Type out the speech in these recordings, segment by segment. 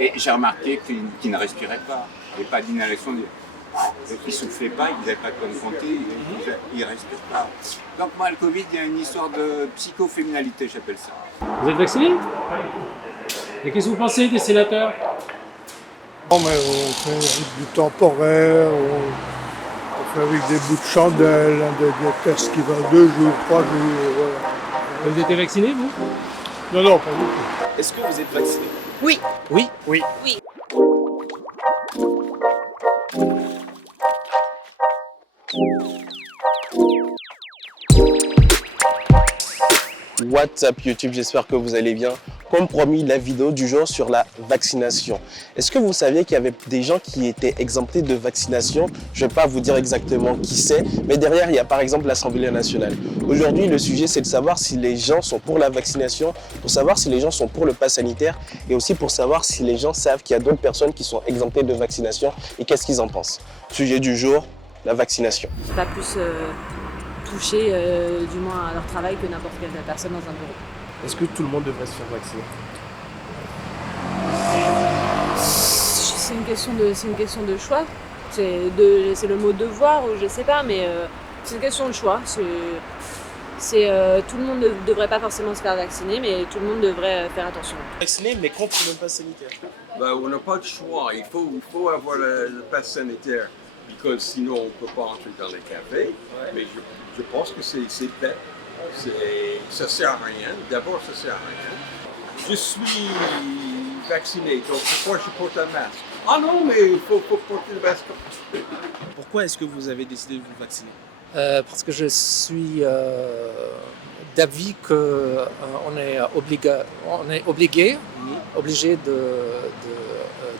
Et j'ai remarqué qu'ils ne respiraient pas. Il n'y avait pas d'inhalation. Ils ne soufflaient pas, ils n'avaient pas de bonne santé, ils ne respirent pas. Donc moi, le Covid, il y a une histoire de psychoféminalité, j'appelle ça. Vous êtes vacciné? Et qu'est-ce que vous pensez des sénateurs? Non, mais on fait du temporaire, on fait avec des bouts de chandelle, des tests qui vont 2 jours, 3 jours, voilà. Vous avez été vacciné, vous? Non, non, pas du tout. Est-ce que vous êtes vacciné? Oui. Oui. Oui. Oui. What's up YouTube, j'espère que vous allez bien. Comme promis, la vidéo du jour sur la vaccination. Est-ce que vous saviez qu'il y avait des gens qui étaient exemptés de vaccination? Je ne vais pas vous dire exactement qui c'est, mais derrière, il y a par exemple l'Assemblée nationale. Aujourd'hui, le sujet, c'est de savoir si les gens sont pour la vaccination, pour savoir si les gens sont pour le pass sanitaire et aussi pour savoir si les gens savent qu'il y a d'autres personnes qui sont exemptées de vaccination et qu'est-ce qu'ils en pensent. Sujet du jour, la vaccination. Pas plus toucher du moins à leur travail que n'importe quelle personne dans un bureau. Est-ce que tout le monde devrait se faire vacciner? C'est une question de choix. C'est le mot devoir ou je sais pas, mais c'est une question de choix. Tout le monde ne devrait pas forcément se faire vacciner, mais tout le monde devrait faire attention. Vacciné, mais contre le pass sanitaire. Ben, on n'a pas de choix. Il faut avoir le pass sanitaire, parce que sinon on ne peut pas entrer dans les cafés. Ouais. Mais je pense que c'est bête. Ça ne sert à rien. D'abord, ça ne sert à rien. Je suis vacciné, donc pourquoi je porte un masque? Ah non, mais il faut porter le masque. Pourquoi est-ce que vous avez décidé de vous vacciner? Parce que je suis d'avis qu'on est obligé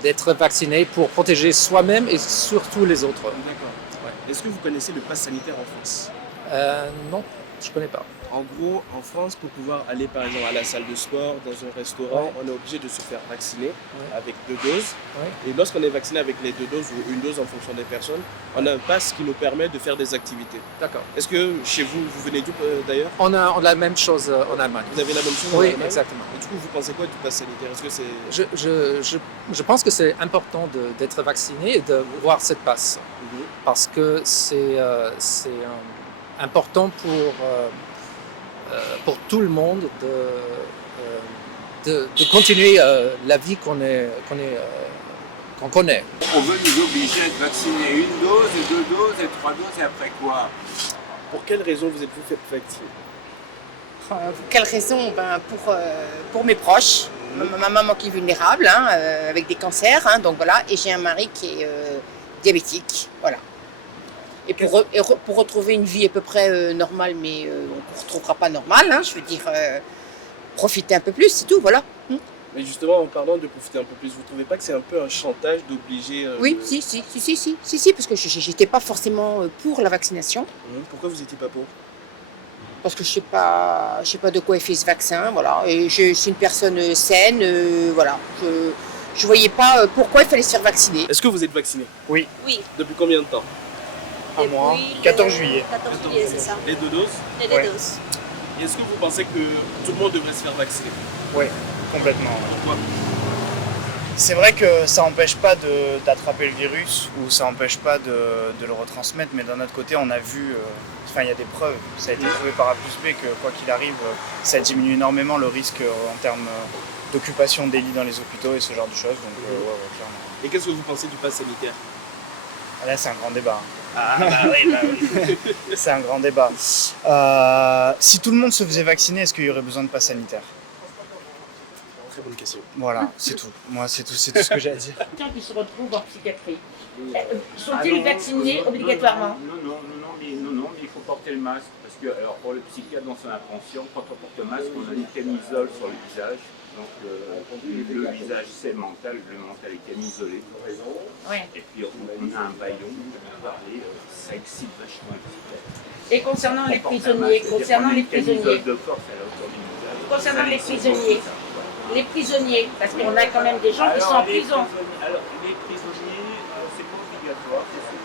d'être vacciné pour protéger soi-même et surtout les autres. D'accord. Ouais. Est-ce que vous connaissez le pass sanitaire en France? Non, je ne connais pas. En gros, en France, pour pouvoir aller par exemple à la salle de sport, dans un restaurant, Ouais. on est obligé de se faire vacciner Ouais. avec 2 doses. Ouais. Et lorsqu'on est vacciné avec les 2 doses ou une dose en fonction des personnes, on a un pass qui nous permet de faire des activités. D'accord. Est-ce que chez vous, vous venez d'où d'ailleurs? On a la même chose en Allemagne. Vous avez la même chose en Oui, Allemagne? exactement. Et du coup, vous pensez quoi du pass sanitaire? Est-ce que c'est... Je pense que c'est important d'être vacciné et de voir cette passe. Parce que c'est important pour tout le monde de continuer la vie qu'on connaît. On veut nous obliger à être vaccinés 1 dose, et 2 doses, et 3 doses, et après quoi? Pour quelle raison vous êtes-vous fait vacciner? Pour quelle raison? Pour mes proches, ma maman qui est vulnérable, avec des cancers, donc voilà, et j'ai un mari qui est diabétique, voilà. Et pour retrouver une vie à peu près normale, mais on ne retrouvera pas normale, je veux dire, profiter un peu plus, c'est tout, voilà. Mais justement, en parlant de profiter un peu plus, vous ne trouvez pas que c'est un peu un chantage d'obliger... Oui, si, parce que je n'étais pas forcément pour la vaccination, Pourquoi vous n'étiez pas pour? parce que je sais pas de quoi est fait ce vaccin, voilà, et je suis une personne saine, voilà, je voyais pas pourquoi il fallait se faire vacciner. Est-ce que vous êtes vacciné? Oui. Depuis combien de temps? Un mois. 14 juillet. 14 juillet, c'est ça. Les 2 doses? Les 2 doses. Et est-ce que vous pensez que tout le monde devrait se faire vacciner? Oui, complètement. Pourquoi? C'est vrai que ça n'empêche pas d'attraper le virus ou ça n'empêche pas de le retransmettre, mais d'un autre côté, on a vu, il y a des preuves, ça a été prouvé par A plus B que quoi qu'il arrive, ça diminue énormément le risque en termes d'occupation des lits dans les hôpitaux et ce genre de choses. Donc, clairement. Et qu'est-ce que vous pensez du pass sanitaire? Là, c'est un grand débat. Ah bah oui. C'est un grand débat. Si tout le monde se faisait vacciner, est-ce qu'il y aurait besoin de pass sanitaire? Très bonne question. Voilà, c'est tout. Moi, c'est tout ce que j'ai à dire. Les gens qui se retrouvent en psychiatrie, sont-ils vaccinés obligatoirement? Non, mais il faut porter le masque. Parce que, alors, pour le psychiatre, dans son appréhension, quand on porte le masque, on a une camisole sur le visage. Donc, le visage, c'est mental, le mental est camisolé. Ouais. Et puis, on a un baillon, ça excite vachement le psychiatre. Et concernant les prisonniers, parce qu'on a quand même des gens qui sont en prison. Alors, les prisonniers, c'est pas obligatoire, c'est ceux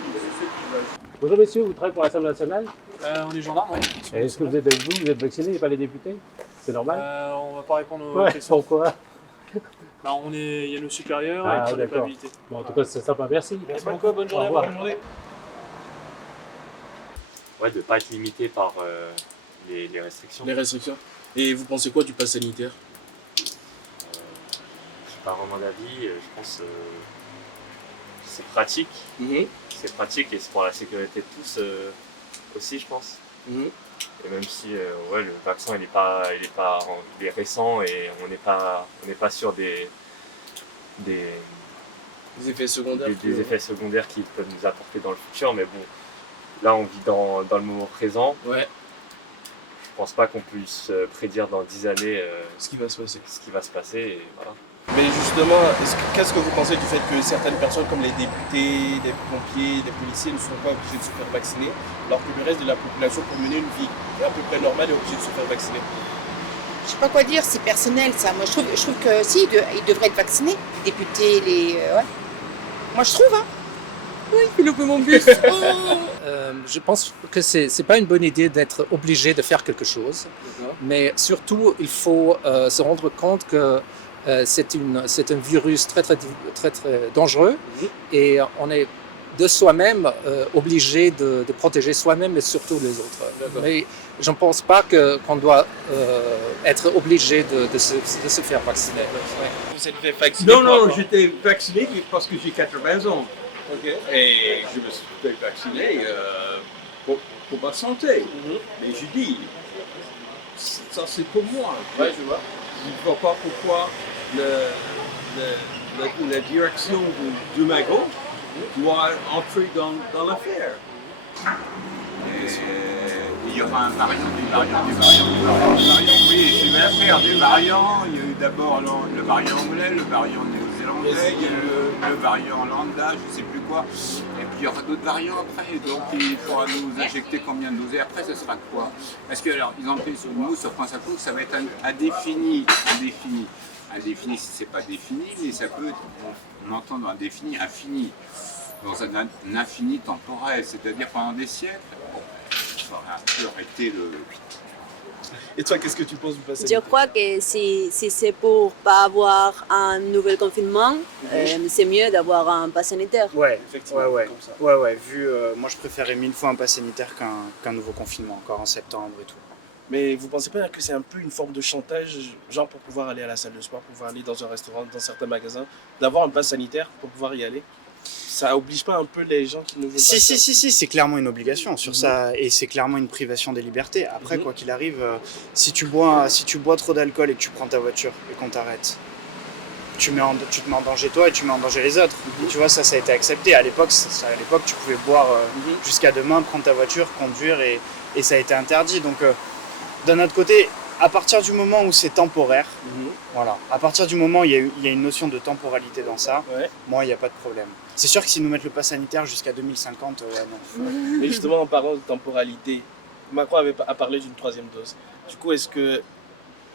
qui veulent. Bonjour messieurs, vous travaillez pour l'Assemblée nationale? On est gendarmes, oui. Et est-ce que vous êtes vacciné et pas les députés? C'est normal? On va pas répondre aux Ouais, questions. pourquoi? Bah, il y a nos supérieurs Ah, et puis on n'est pas d'accord. habilité. Bon, en tout cas, c'est sympa. Merci. Merci beaucoup, bonne journée. Au revoir. Bonne journée. Ouais, de ne pas être limité par les restrictions. Les restrictions. Et vous pensez quoi du pass sanitaire? Je n'ai pas vraiment d'avis. Je pense que c'est pratique. C'est pratique et c'est pour la sécurité de tous aussi, je pense. Et même si ouais, le vaccin il est récent et on n'est pas sûr des effets secondaires. Des effets secondaires qui peuvent nous apporter dans le futur, mais bon, là on vit dans le moment présent. Ouais. Je pense pas qu'on puisse prédire dans 10 années Ce qui va se passer. Et voilà. Mais justement, qu'est-ce que vous pensez du fait que certaines personnes comme les députés, des pompiers, des policiers ne sont pas obligés de se faire vacciner, alors que le reste de la population pour mener une vie à peu près normale est obligé de se faire vacciner? Je sais pas quoi dire, c'est personnel ça. Moi je trouve que si, ils devraient être vaccinés, les députés, ouais. Moi je trouve, hein. Oui, il loupé mon bus. Je pense que c'est pas une bonne idée d'être obligé de faire quelque chose, mais surtout il faut se rendre compte que c'est un virus très dangereux et on est de soi-même obligé de protéger soi-même et surtout les autres. Mais je ne pense pas qu'on doit être obligé de se faire vacciner. Ouais. Vous êtes fait vacciner? Non, j'étais vacciné parce que j'ai 80 ans. Okay. Et je me suis fait vacciner pour ma santé. Mais je dis, ça c'est pour moi. Ouais, je vois. Je ne vois pas pourquoi la direction de Mago doit entrer dans l'affaire. Il y aura un variant, des variants. Oui, j'ai bien faire des variants. Il y a eu d'abord le variant anglais, le variant néo-zélandais, il y a eu le variant lambda, je ne sais plus quoi. Et puis il y aura d'autres variants après. Donc il faudra nous injecter combien de doses. Et après, ce sera quoi? Parce que alors, ils ont pris sur nous, sur France Info, que ça va être indéfini. Indéfini, si c'est pas défini, mais ça peut être, on entend dans indéfini, infini. Dans un infini temporel, c'est-à-dire pendant des siècles. Bon, ça aurait un peu arrêté le... Et toi, qu'est-ce que tu penses du pass Je sanitaire? crois que si c'est pour pas avoir un nouvel confinement, c'est mieux d'avoir un pass sanitaire. Ouais, effectivement. Ouais. Moi, je préférais 1000 fois un pass sanitaire qu'un nouveau confinement, encore en septembre et tout. Mais vous pensez pas que c'est un peu une forme de chantage, genre pour pouvoir aller à la salle de sport, pour pouvoir aller dans un restaurant, dans certains magasins, d'avoir un pass sanitaire pour pouvoir y aller? Ça oblige pas un peu les gens qui ne veulent pas? Si, c'est clairement une obligation sur ça, et c'est clairement une privation des libertés. Après, quoi qu'il arrive, si tu bois trop d'alcool et que tu prends ta voiture et qu'on t'arrête, tu te mets en danger toi et tu mets en danger les autres. Et tu vois, ça a été accepté. À l'époque, tu pouvais boire jusqu'à demain, prendre ta voiture, conduire, et ça a été interdit. Donc, d'un autre côté, à partir du moment où c'est temporaire, voilà, à partir du moment où il y a une notion de temporalité dans ça, moi, il n'y a pas de problème. C'est sûr que si nous mettent le pass sanitaire jusqu'à 2050, non. Mais justement, en parlant de temporalité, Macron a parlé d'une 3e dose. Du coup, est-ce que,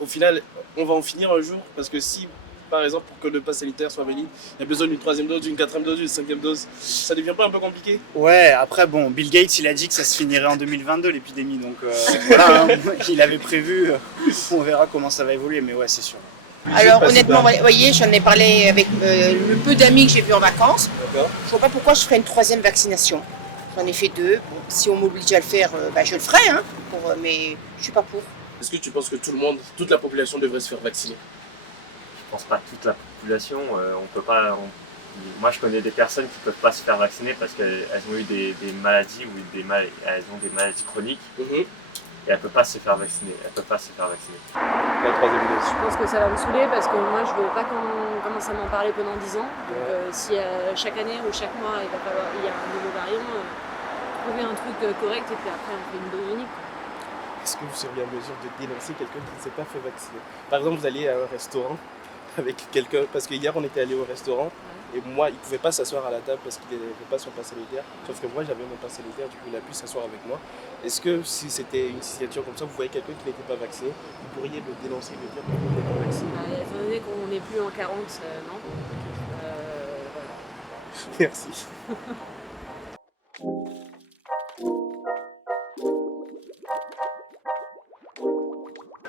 au final, on va en finir un jour? Parce que si, par exemple, pour que le pass sanitaire soit valide, il y a besoin d'une 3e dose, d'une 4e dose, d'une 5e dose, ça devient pas un peu compliqué? Ouais, après, bon, Bill Gates, il a dit que ça se finirait en 2022, l'épidémie. Donc, voilà, il avait prévu, on verra comment ça va évoluer, mais ouais, c'est sûr. Alors honnêtement, vous voyez, j'en ai parlé avec le peu d'amis que j'ai vus en vacances. Je vois pas pourquoi je ferais une 3e vaccination. J'en ai fait 2. Bon, si on m'oblige à le faire, je le ferai, hein, mais je suis pas pour. Est-ce que tu penses que toute la population devrait se faire vacciner? Je pense pas toute la population. On peut pas. Moi, je connais des personnes qui peuvent pas se faire vacciner parce qu'elles ont eu des maladies ou elles ont des maladies chroniques. Et elle ne peut pas se faire vacciner. La 3e dose. Je pense que ça va me saouler parce que moi je veux pas qu'on commence à m'en parler pendant 10 ans. Donc si chaque année ou chaque mois il y a un nouveau variant, trouver un truc correct et puis après on fait une dose unique. Est-ce que vous seriez en mesure de dénoncer quelqu'un qui ne s'est pas fait vacciner? Par exemple, vous allez à un restaurant avec quelqu'un, parce que hier on était allé au restaurant et moi il ne pouvait pas s'asseoir à la table parce qu'il n'avait pas son pass sanitaire, sauf que moi j'avais mon pass sanitaire, du coup il a pu s'asseoir avec moi. Est-ce que si c'était une situation comme ça, vous voyez quelqu'un qui n'était pas vacciné, vous pourriez le dénoncer, le dire que vous n'êtes pas vacciné? Étant donné qu'on n'est plus en 40, non. Voilà. Merci.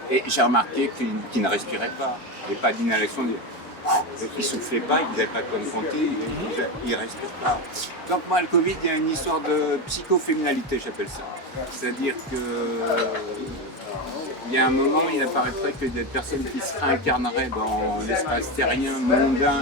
Et j'ai remarqué qu'ils ne respiraient pas. Il n'y avait pas d'inhalation. Donc ils ne soufflaient pas, ils n'avaient pas de confronter, ils ne respirent pas. Donc moi, le Covid, il y a une histoire de psychoféminalité, j'appelle ça. C'est-à-dire que il y a un moment, il apparaîtrait que des personnes qui se réincarneraient dans l'espace terrien, mondain,